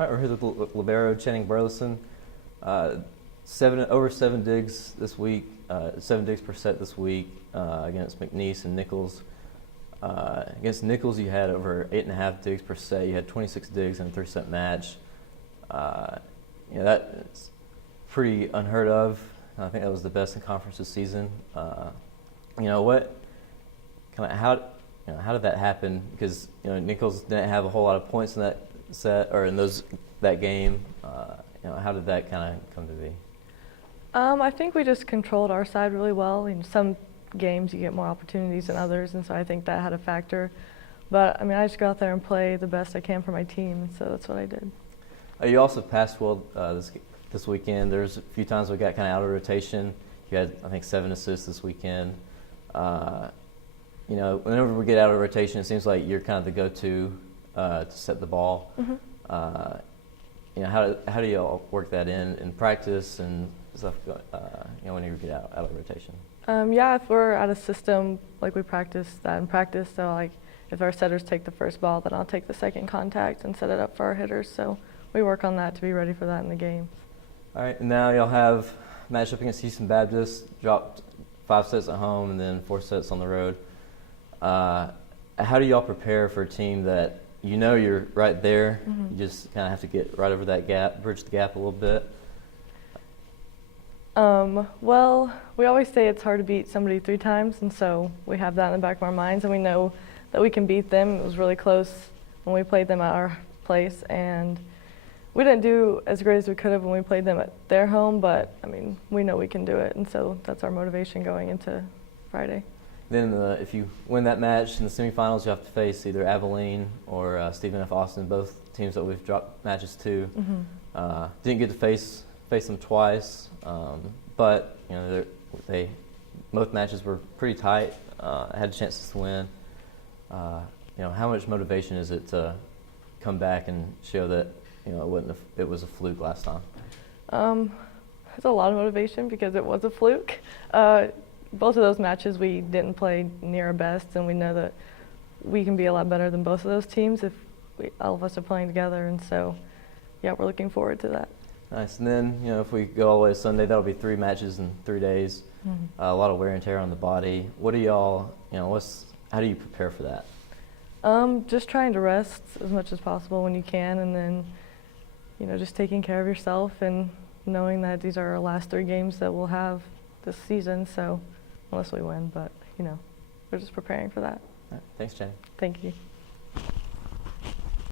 All right, we're here with Libero Channing Burleson. Over 7 digs this week, 7 digs per set this week against McNeese and Nichols. Against Nichols, you had over 8.5 digs per set. You had 26 digs in a 3-set match. That's pretty unheard of. I think that was the best in conference this season. How did that happen? Because Nichols didn't have a whole lot of points in that set or in that game. How did that kind of come to be? I think we just controlled our side really well. In some games, you get more opportunities than others, and so I think that had a factor. But I just go out there and play the best I can for my team, so that's what I did. You also passed well this weekend. There's a few times we got kind of out of rotation. You had, I think, 7 assists this weekend. Whenever we get out of rotation, it seems like you're kind of the go-to to set the ball. Mm-hmm. How do y'all work that in practice and stuff? When you get out of rotation. If we're at a system, like we practice that in practice. So like if our setters take the first ball, then I'll take the second contact and set it up for our hitters. So we work on that to be ready for that in the games. All right, and now y'all have matched up against Houston Baptist, dropped 5 sets at home and then 4 sets on the road. How do y'all prepare for a team that you're right there? Mm-hmm. You just kind of have to get right over that gap, bridge the gap a little bit. Well, we always say it's hard to beat somebody 3 times, and so we have that in the back of our minds, and we know that we can beat them. It was really close when we played them at our place, and we didn't do as great as we could have when we played them at their home, but we know we can do it, and so that's our motivation going into Friday. Then if you win that match in the semifinals, you have to face either Abilene or Stephen F. Austin, both teams that we've dropped matches to. Mm-hmm. Didn't get to face them twice, but both matches were pretty tight. Had chances to win. How much motivation is it to come back and show that it was a fluke last time? It's a lot of motivation because it was a fluke. Both of those matches we didn't play near our best, and we know that we can be a lot better than both of those teams if all of us are playing together, and so we're looking forward to that. Nice. And then if we go all the way to Sunday, that'll be 3 matches in 3 days. Mm-hmm. A lot of wear and tear on the body. What do y'all how do you prepare for that? Just trying to rest as much as possible when you can, and then just taking care of yourself and knowing that these are our last 3 games that we'll have this season, so unless we win, but we're just preparing for that. All right. Thanks, Jenny. Thank you.